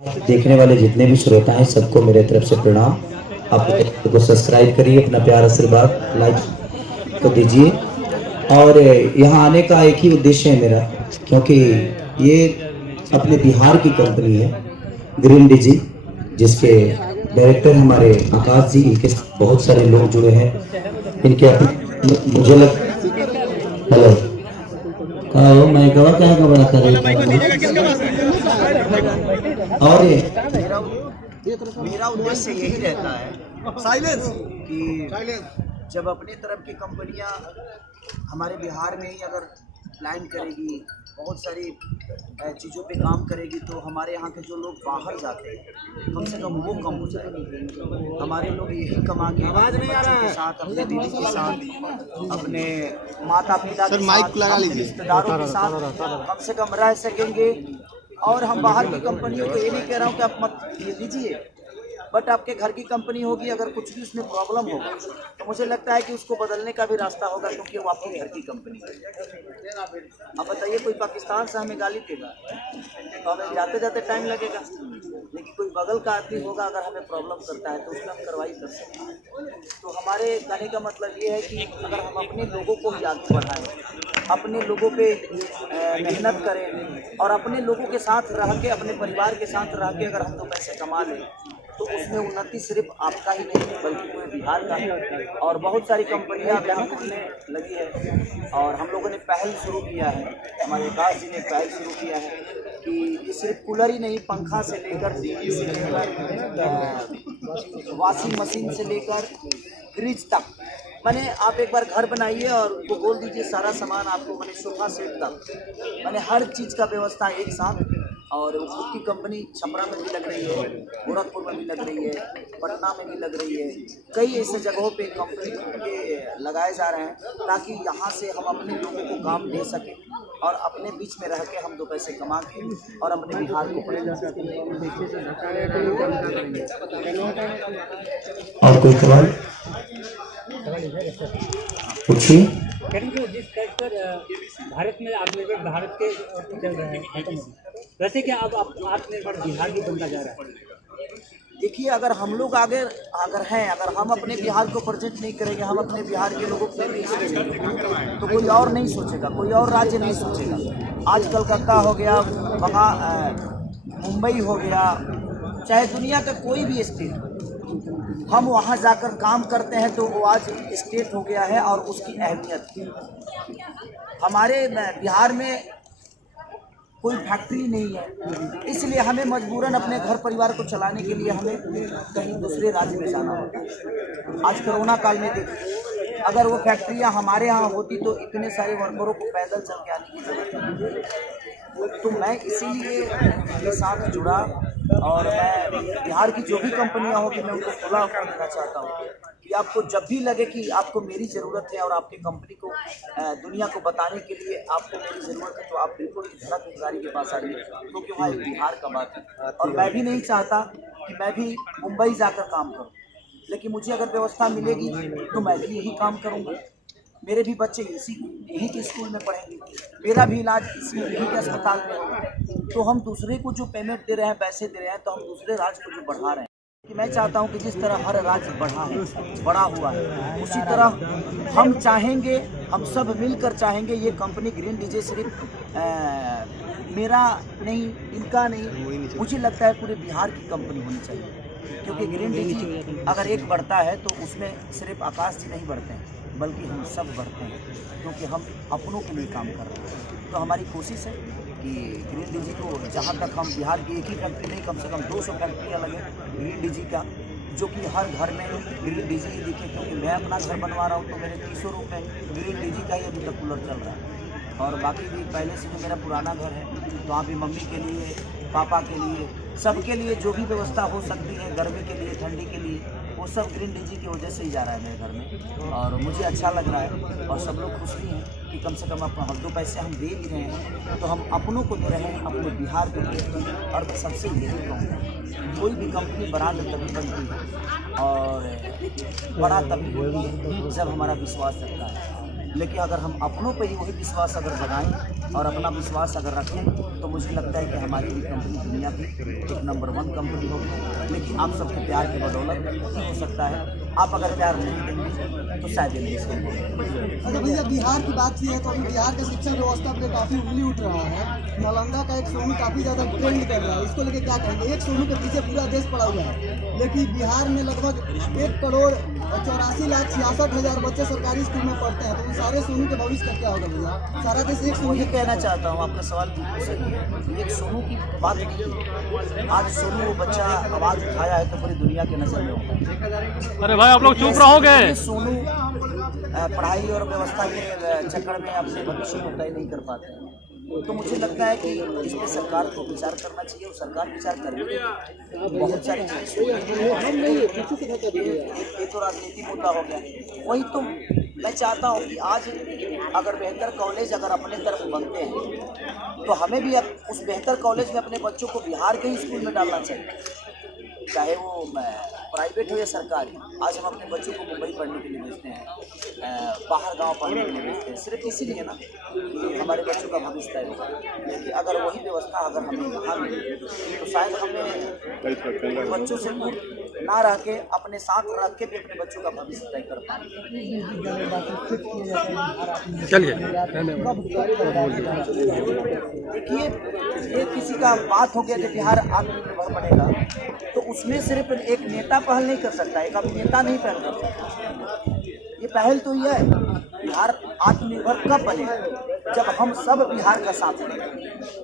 देखने वाले जितने भी श्रोता हैं सबको मेरे तरफ से प्रणाम। आप को सब्सक्राइब करिए, अपना प्यार आशीर्वाद लाइक कर दीजिए। और यहाँ आने का एक ही उद्देश्य है मेरा, क्योंकि ये अपने बिहार की कंपनी है ग्रीन डिजी, जिसके डायरेक्टर हमारे आकाश जी, इनके बहुत सारे लोग जुड़े हैं। इनके मुझे लग हेलो मैं क्या बड़ा कर और मेरा उद्देश्य यही रहता है कि जब अपने तरफ की कंपनियां हमारे बिहार में ही अगर प्लान करेगी, बहुत सारी चीज़ों पे काम करेगी, तो हमारे यहाँ के जो लोग बाहर जाते हैं कम से कम वो कम हो जाएगा। हमारे लोग यही कमा के अपने बच्चों के साथ, अपने बीवी के साथ, अपने माता पिता के साथ, अपने रिश्तेदारों के साथ कम से कम रह सकेंगे। और हम बाहर की कंपनियों को ये नहीं कह रहा हूँ कि आप मत ये लीजिए, बट आपके घर की कंपनी होगी, अगर कुछ भी उसमें प्रॉब्लम होगा तो मुझे लगता है कि उसको बदलने का भी रास्ता होगा, क्योंकि वो आपके घर की कंपनी है। अब बताइए, कोई पाकिस्तान से हमें गाली देगा तो हमें जाते जाते टाइम लगेगा, लेकिन कोई बगल का आदमी होगा अगर हमें प्रॉब्लम करता है तो उसमें हम कार्रवाई कर सकते हैं। तो हमारे कहने का मतलब ये है कि अगर हम अपने लोगों को ही आगे बढ़ाएं, अपने लोगों पे मेहनत करें और अपने लोगों के साथ रह के, अपने परिवार के साथ रह के अगर हम 2 पैसे कमा लें, तो उसमें उन्नति सिर्फ आपका ही नहीं बल्कि पूरे बिहार का है। और बहुत सारी कंपनियां अब यहाँ खुलने लगी है और हम लोगों ने पहल शुरू किया है, हमारे विकास जी ने पहल शुरू किया है कि ये सिर्फ कूलर ही नहीं, पंखा से लेकर, टीवी से लेकर, वॉशिंग मशीन से लेकर फ्रिज तक, मैंने आप एक बार घर बनाइए और उनको बोल दीजिए सारा सामान आपको, मैंने सोफा सेट तक, मैंने हर चीज़ का व्यवस्था एक साथ। और वो खुद की कंपनी छपरा में भी लग रही है, गोरखपुर में भी लग रही है, पटना में भी लग रही है, कई ऐसे जगहों पे कंपनी के लगाए जा रहे हैं, ताकि यहाँ से हम अपने लोगों को काम दे सकें और अपने बीच में रह के हम 2 पैसे कमा के और अपने बिहार को बढ़ा सकें। और कोई सवाल पूछिए। जिस तरह पर भारत में आत्मनिर्भर भारत के चल रहा है, वैसे क्या अब आत्मनिर्भर बिहार भी बनता जा रहा है? देखिए, अगर हम लोग अगर हम अपने बिहार को प्रेजेंट नहीं करेंगे, हम अपने बिहार के लोगों को नहीं सोचेंगे, तो कोई और नहीं सोचेगा, कोई और राज्य नहीं सोचेगा। आज कलकत्ता हो गया, मुंबई हो गया, चाहे दुनिया का कोई भी स्टेट, हम वहाँ जाकर काम करते हैं तो वो आज स्टेट हो गया है और उसकी अहमियत है। हमारे बिहार में कोई फैक्ट्री नहीं है, इसलिए हमें मजबूरन अपने घर परिवार को चलाने के लिए हमें कहीं दूसरे राज्य में जाना होता है। आज कोरोना काल में देखिए, अगर वो फैक्ट्रियां हमारे यहाँ होती तो इतने सारे वर्करों को पैदल चल के आने की जरूरत नहीं। तो मैं इसीलिए इनके साथ जुड़ा और मैं बिहार की जो भी कंपनियां होगी मैं उनको खुला ऑफर देना चाहता हूँ कि आपको जब भी लगे कि आपको मेरी ज़रूरत है और आपकी कंपनी को दुनिया को बताने के लिए आपको मेरी ज़रूरत है, तो आप बिल्कुल धड़क अधिकारी के पास आइए, क्योंकि वहाँ बिहार का बात है। और मैं भी नहीं चाहता कि मैं भी मुंबई जाकर काम करूँ, लेकिन मुझे अगर व्यवस्था मिलेगी तो मैं भी यही काम करूँगा। मेरे भी बच्चे यही के स्कूल में पढ़ेंगे, मेरा भी इलाज यही के अस्पताल में होगा। तो हम दूसरे को जो पेमेंट दे रहे हैं, पैसे दे रहे हैं, तो हम दूसरे राज्य को जो बढ़ा रहे हैं। कि मैं चाहता हूं कि जिस तरह हर राज्य बड़ा हुआ है, उसी तरह हम चाहेंगे, हम सब मिलकर चाहेंगे, ये कंपनी ग्रीन डीजे सिर्फ मेरा नहीं, इनका नहीं, मुझे लगता है पूरे बिहार की कंपनी होनी चाहिए। क्योंकि ग्रीन डीजी अगर एक बढ़ता है तो उसमें सिर्फ आकाश जी नहीं बढ़ते हैं, बल्कि हम सब बढ़ते हैं, क्योंकि हम अपनों के लिए काम कर रहे हैं। तो हमारी कोशिश है कि ग्रीन डीजी को जहाँ तक हम बिहार की एक ही फैक्ट्री नहीं, कम से कम 200 फैक्ट्रियाँ लगे ग्रीन डीजी का, जो कि हर घर में ग्रीन डीजी ही दिखे। क्योंकि मैं अपना घर बनवा रहा हूँ तो मेरे 300 रुपये ग्रीन डीजी का ही अभी तक कूलर चल रहा है। और बाकी भी पहले से जो मेरा पुराना घर है, तो वहाँ भी मम्मी के लिए, पापा के लिए, सबके लिए जो भी व्यवस्था हो सकती है, गर्मी के लिए, ठंडी के लिए, वो सब ग्रीन डीजी की वजह से ही जा रहा है मेरे घर में। और मुझे अच्छा लग रहा है और सब लोग खुश भी हैं कि कम से कम अपना 2 पैसे हम दे भी रहे हैं, तो हम अपनों को दे रहे हैं, अपने बिहार को दे रहे हैं। और मैं सबसे यही कहूँगा, कोई भी कंपनी ब्रांड तभी बनती है और बड़ा तभी होती है जब हमारा विश्वास रखता है। लेकिन अगर हम अपनों पे ही वही विश्वास अगर जगाएं और अपना विश्वास अगर रखें तो मुझे लगता है कि हमारी भी कंपनी दुनिया की एक नंबर 1 कंपनी होगी। लेकिन आप सबके प्यार के बदौलत ही हो सकता है। आप अगर प्यार नहीं देंगे तो शायद ये नहीं। अच्छा भैया, बिहार की बात की है तो अभी बिहार का शिक्षा व्यवस्था पे काफ़ी उंगली उठ रहा है। नालंदा का एक सोनू काफ़ी ज़्यादा ट्रेंड कर रहा है, इसको लेके क्या कहेंगे? एक सोनू के पीछे पूरा देश पड़ा हुआ है, लेकिन बिहार में लगभग 1,84,66,000 बच्चे सरकारी स्कूल में पढ़ते हैं, तो उन सारे सोनू के भविष्य का क्या होगा भैया? सारा देश एक सोनू। ये कहना चाहता हूँ, आपका सवाल बिल्कुल सही है। एक सोनू की बात नहीं है। आज सोनू वो बच्चा आवाज़ उठाया है तो पूरी दुनिया के नज़र में होगा। अरे भाई आप लोग चुप रहोगे। सोनू पढ़ाई और व्यवस्था के चक्कर में अपने भविष्य को तय नहीं कर पाते हैं, तो मुझे लगता है कि इस पर सरकार को विचार करना चाहिए और सरकार विचार करेगी। बहुत सारी चीज़ें ये तो राजनीति मुद्दा हो गया। वही तो मैं चाहता हूँ कि आज अगर बेहतर कॉलेज अगर अपने तरफ बनते हैं तो हमें भी अब उस बेहतर कॉलेज में अपने बच्चों को बिहार के ही स्कूल में डालना चाहिए, चाहे वो प्राइवेट हो या सरकारी। आज हम अपने बच्चों को मुंबई पढ़ने के लिए भेजते हैं, बाहर गांव पढ़ने के लिए भेजते हैं, सिर्फ इसीलिए ना कि हमारे बच्चों का भविष्य तय होगा। लेकिन अगर वही व्यवस्था अगर हमें यहाँ मिले तो शायद हमें बच्चों से दूर ना रह के अपने साथ रख के भी अपने बच्चों का भविष्य तय कर पाए। देखिए, ये किसी का बात हो गया कि बिहार आत्मनिर्भर बनेगा, तो उसमें सिर्फ एक नेता पहल नहीं कर सकता, एक अभिनेता नहीं पहल कर सकता। ये पहल तो ये है, बिहार आत्मनिर्भर कब बनेगा? जब हम सब बिहार का साथ दें,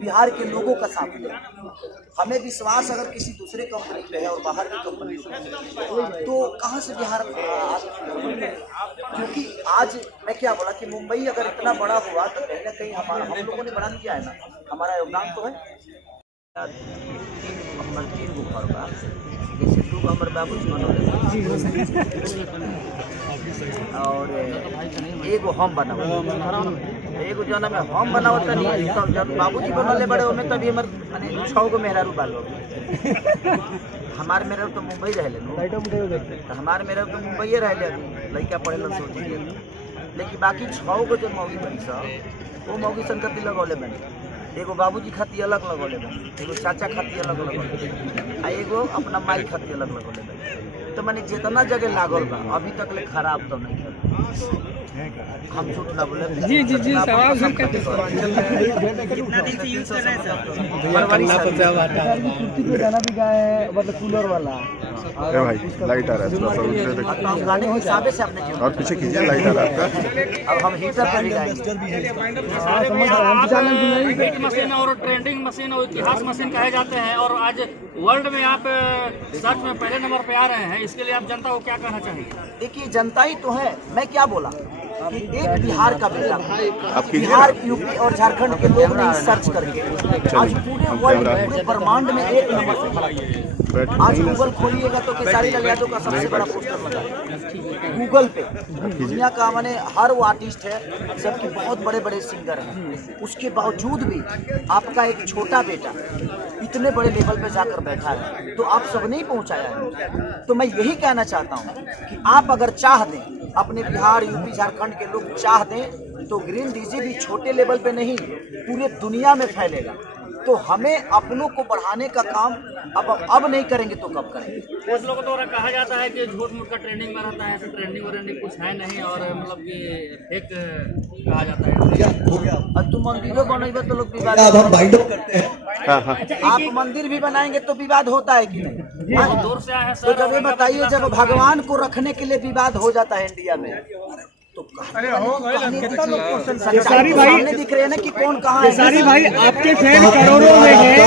बिहार के लोगों का साथ दें। हमें विश्वास अगर किसी दूसरे कंपनी पे है और बाहर की कंपनी पे, तो कहाँ से बिहार आत्मनिर्भर बनेगा? क्योंकि आज मैं क्या बोला कि मुंबई अगर इतना बड़ा हुआ तो कहीं ना कहीं हम लोगों ने बड़ा किया है ना, हमारा योगदान तो है। 3 गो घर बा, जैसे 2 गो हमर बाबूजी बनौले और एगो हम बनाओ, एगो जना में हम बनाओ तनी, तब जब बाबूजी बनौले बड़े ओमे तभी हमर माने 6 गो मेहरारू बालो। हमार मेहरारू तो मुंबई रहले तो हमार मेहरारू तो मुंबई रहले, अभी लड़का पढ़े ला सोचिए। लेकिन बाकी 6 गो जो मौगी बनी सब वो मौगी संकति लगौले बनी। एगो बाबूजी खाती अलग लगौले बनी, एगो चाचा खाती अलग लगौले, आ एगो अपना माई खाती अलग लगौले बनी। तो मैंने जितना जगह लागल बा अभी तक ले खराब तो नहीं कर, हम झूठ ना बोले। जी जी जी, सवाल कितना दिन से यूज कर रहे हैं सर? गाना भी गाए हैं, मतलब कूलर वाला। भाई लाइट आ रहा है थोड़ा सा उधर देखो, तो हम गाने के हिसाब से अपने और पीछे कीजिए, लाइट आ रहा है आपका। अब हम हीटर पर भी गाएंगे। हिट मशीन और ट्रेंडिंग मशीन और इतिहास मशीन कहे जाते हैं, और आज वर्ल्ड में आप सर्च में पहले नंबर पे आ रहे हैं, इसके लिए आप जनता को क्या कहना चाहेंगे? देखिए, जनता ही तो है। मैं क्या बोला कि एक बिहार का बेटा, बिहार, यूपी और झारखंड के लोग ने सर्च करके आज पूरे वर्ल्ड, पूरे ब्रह्मांड में एक नंबर से खड़ा किया। आज गूगल खोलिएगा तो केसारी लाल यादव का सबसे बड़ा पोस्टर लगा है गूगल पे। दुनिया का माने हर वो आर्टिस्ट है, जबकि बहुत बड़े बड़े सिंगर हैं, उसके बावजूद भी आपका एक छोटा बेटा इतने बड़े लेवल पे जाकर बैठा है, तो आप सब नहीं पहुंचाया है। तो मैं यही कहना चाहता हूं कि आप अगर चाह दें, अपने बिहार, यूपी, झारखंड के लोग चाह दें, तो ग्रीन डीजे भी छोटे लेवल पे नहीं पूरे दुनिया में फैलेगा। तो हमें अपनों को बढ़ाने का काम अब नहीं करेंगे तो कब करेंगे? कुछ लोगों द्वारा कहा जाता है कि झूठ मूठ का ट्रेंडिंग में रहता है, ऐसे ट्रेंडिंग व्रेंडिंग कुछ है नहीं, और मतलब कि फेक कहा जाता है। और तुम मंदिरों बनाएंगे तो लोग विवाद, अब हम बाइंड अप करते हैं। आप मंदिर भी बनाएंगे तो विवाद होता है कि नहीं? बहुत दूर से आए हैं तो सर। जब ये बताइए, जब भगवान को रखने के लिए विवाद हो जाता है इंडिया में, तो सच्चाई सामने दिख रहे हैं ना कि कौन कहाँ है। केसारी भाई, आपके फैन करोड़ों में हैं,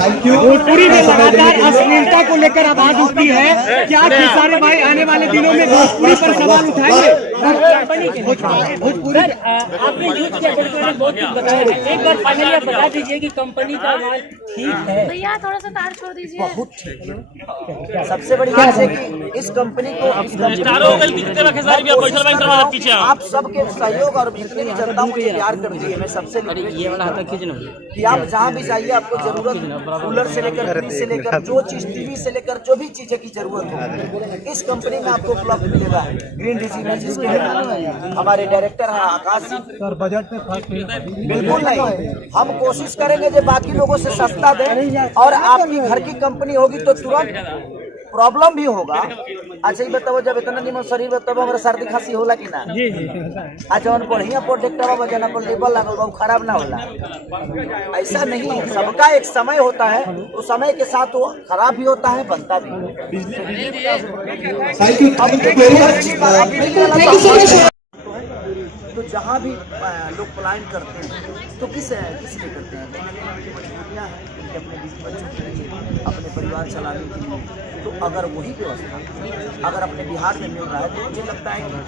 थैंक यू। भोजपुरी में लगातार अश्लीलता को लेकर आवाज उठती है। क्या केसारी भाई आने वाले दिनों में भोजपुरी पर सवाल उठाएंगे? सर, आपने यूथ के बहुत कुछ बताया है, एक बार फाइनली आप बता दीजिए कि कंपनी का माल ठीक है? भैया थोड़ा सा तार छोड़ दीजिए। बहुत ठीक। सबसे बड़ी बात है कि इस कंपनी को आप सबके सहयोग और जितनी भी जनता मुझे प्यार करती है, मैं सबसे कि आप जहाँ भी जाइए आपको जरूरत कूलर से लेकर फ्रिज से लेकर जो चीज टीवी से लेकर जो भी चीजें की जरूरत हो इस कंपनी में आपको उपलब्ध मिलेगा। ग्रीन डिजी में जिसके हमारे डायरेक्टर हैं आकाश जी, बिल्कुल नहीं, हम कोशिश करेंगे जो बाकी लोगों से सस्ता दें और आपकी घर की कंपनी होगी तो तुरंत प्रॉब्लम भी होगा। अच्छा ये बताओ जब इतना दिन शरीर में तब हमारा सर्दी खांसी होला कि ना? अच्छा उन बढ़िया प्रोडक्ट बजाना पर लेबल लागल बा खराब ना होला, ऐसा नहीं है। सबका एक समय होता है, उस समय के साथ वो खराब भी होता है बनता भी तो जहाँ भी लोग पलायन करते हैं तो किस लिए करते हैं? मजबूरियाँ हैं कि अपने बच्चों के लिए, अपने परिवार चलाने के लिए। तो अगर वही व्यवस्था अगर अपने बिहार में मिल रहा है तो मुझे लगता है कि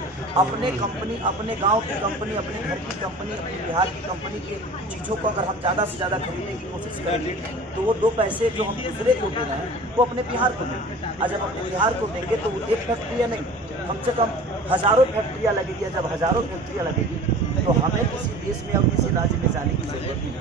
अपने कंपनी, अपने गांव की कंपनी, अपने घर की कंपनी, अपने बिहार की कंपनी के चीज़ों को अगर हम ज़्यादा से ज़्यादा खरीदने की कोशिश करेंगे तो वो 2 पैसे जो हम दूसरे को दे रहे हैं वो अपने बिहार को देंगे। और जब अपने बिहार को देंगे तो वो एक फैक्ट्रियाँ नहीं, कम से कम हज़ारों फैक्ट्रियाँ लगेगी। जब हज़ारों फैक्ट्रियाँ लगेगी तो हमें किसी देश में और किसी राज्य में जाने की जरूरत नहीं।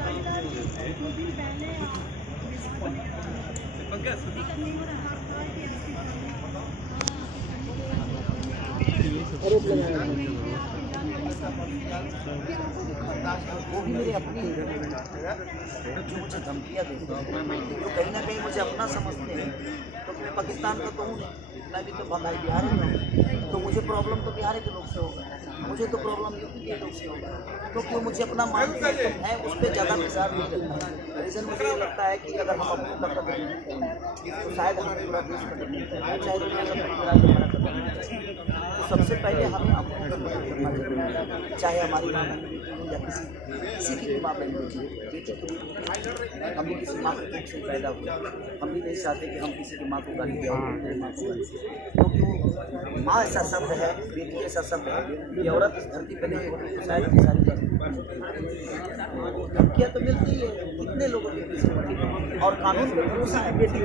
वो भी मेरे अपनी जो मुझे धमकियाँ देते हैं तो कहीं ना कहीं मुझे अपना समझते हैं। तो मैं पाकिस्तान का तो हूँ, मैं भी तो भाई बिहार में हूँ, तो मुझे प्रॉब्लम तो बिहार के लोग से होगा, मुझे तो प्रॉब्लम यूपी के लोग से होगा। तो क्यों मुझे अपना मान है उस पर ज़्यादा विचार नहीं करता है। रीज़न मुझे ये लगता है कि अगर हम अपने कर्तव्य नहीं करें तो शायद हमें पूरा देश कदम नहीं करना, चाहे दुनिया का पूरा हमारा कदम नहीं। तो सबसे पहले हमें अपने कर्तव्य करना जरूरी है, चाहे हमारी माँ या किसी की भी माँ बहन बेटी हम भी किसी माँ के से पैदा हुए, हम भी नहीं चाहते कि हम किसी की माँ को गाली दें, माँ को क्योंकि माँ ऐसा शब्द है, बेटी ऐसा शब्द है कि औरत इस धरती पर नहीं होती तो शायद की सारी धमकियाँ तो मिलती है कितने लोगों के पीछे पड़ी। और कानून में भरोसा है बेटी,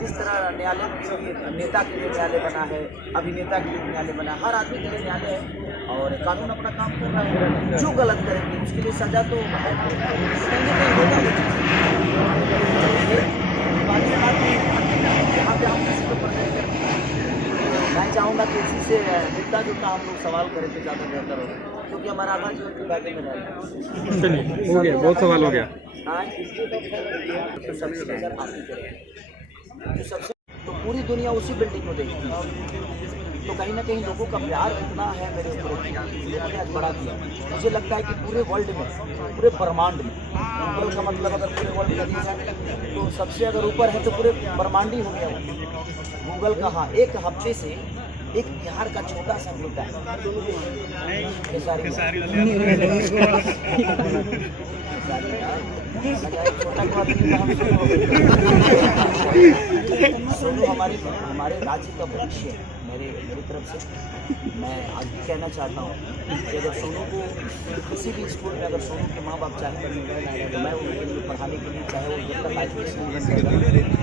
जिस तरह न्यायालय के लिए नेता के लिए न्यायालय बना है, अभिनेता के लिए न्यायालय बना है, हर आदमी के लिए न्यायालय है और कानून अपना काम कर रहा है। जो गलत करेंगे उसके लिए सजा तो है, यहाँ पे हम किसी को प्रेजेंट करते हैं। मैं चाहूँगा कि इसी से मिलता जुलता हम लोग सवाल करें तो ज़्यादा बेहतर होगा, क्योंकि हमारा आधा जीवन के बैठे में रहेगा। चलिए हो गया, बहुत सवाल हो गया। तो सबसे नजर आपकी करें जो सबसे तो पूरी दुनिया उसी बिल्डिंग को देखती है। तो कहीं ना कहीं लोगों का प्यार इतना है मेरे ऊपर, लोगों ने आज बढ़ा दिया। मुझे लगता है कि पूरे वर्ल्ड में, पूरे ब्रह्मांड में, गूगल का मतलब अगर पूरे वर्ल्ड का देखा तो सबसे अगर ऊपर है तो पूरे ब्रह्मांड ही हो गया गूगल का। हाँ, एक हफ्ते से एक बिहार का छोटा सा बेटा सोनू हमारे राज्य का भविष्य है। मेरी तरफ से मैं आज भी कहना चाहता हूँ कि अगर सोनू को किसी भी स्कूल में अगर सोनू के माँ बाप चाहे तो मैं उनके लिए पढ़ाने के लिए, चाहे वो जब तक आज स्कूल बन जाएगा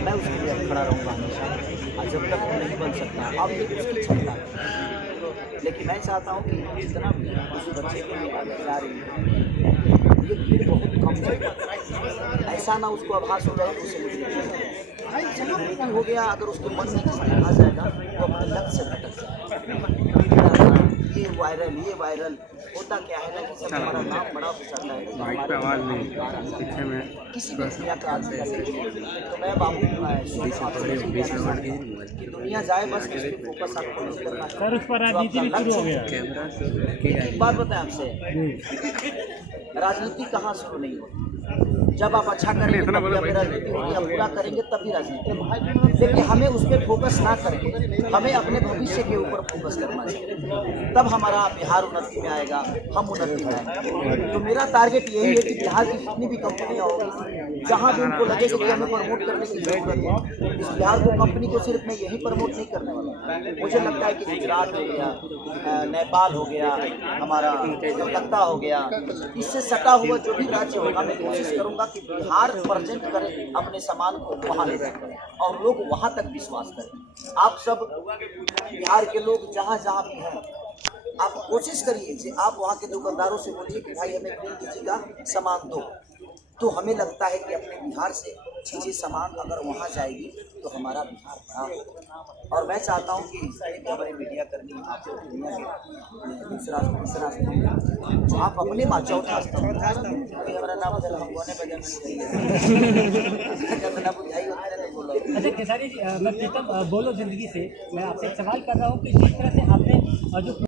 मैं उसके लिए खड़ा रहूँगा हमेशा। और जब तक वो नहीं बन सकता अब ये उसकी क्षमता है, लेकिन मैं चाहता हूँ कि जितना भी उस बच्चे के लिए आगे जा रही है ये भीड़ बहुत कम है, ऐसा ना उसको आभास हो जाए उसे बेटी हो गया। अगर उसके मन में आ जाएगा तो अपने लक्ष्य से भटक जाएगा। ये वायरल होता क्या है ना कि जब हमारा नाम बड़ा हो जाता है किसी भी दुनिया का आदमी तो मैं बाबू कि दुनिया जाए बस इस पर फोकस आपको नहीं करना है। सर उस पर राजनीति भी शुरू हो गया। एक बात बताएं आपसे, राजनीति कहाँ शुरू नहीं होती, जब आप अच्छा करेंगे तभी राजनीति होगी, आप पूरा करेंगे तभी राजनीति होगी। लेकिन हमें उस पर फोकस ना करके हमें अपने भविष्य के ऊपर फोकस करना चाहिए, तब हमारा बिहार उन्नति में आएगा, हम उन्नति में आएंगे। तो मेरा टारगेट यही है कि बिहार की जितनी भी कंपनियाँ होगी जहाँ भी उनको लगे कि हमें प्रमोट करने की जरूरत है, इस बिहार को कंपनी को सिर्फ मैं यही प्रमोट नहीं करने वाला। मुझे लगता है कि गुजरात हो गया, नेपाल हो गया, हमारा कलकत्ता हो गया, इससे सटा हुआ जो भी राज्य होगा मैं कोशिश करूँगा कि बिहार प्रेजेंट करें अपने सामान को वहाँ ले जाकर और लोग वहाँ तक विश्वास करें। आप सब बिहार के लोग जहाँ जहाँ भी हैं आप कोशिश करिए कि आप वहाँ के दुकानदारों से बोलिए कि भाई हमें ग्रीन टी का सामान दो, तो हमें लगता है कि अपने बिहार से चीज़ें सामान अगर वहाँ जाएगी तो हमारा बिहार बड़ा होगा। और मैं चाहता हूँ कि हमारे मीडिया कर्मी आप दुनिया के दूसरा जो आप अपने माचाओ हमारा नाम अच्छा खेसारी जी, मैं प्रीतम बोलो जिंदगी से मैं आपसे एक सवाल कर रहा हूँ कि जिस तरह से आपने जो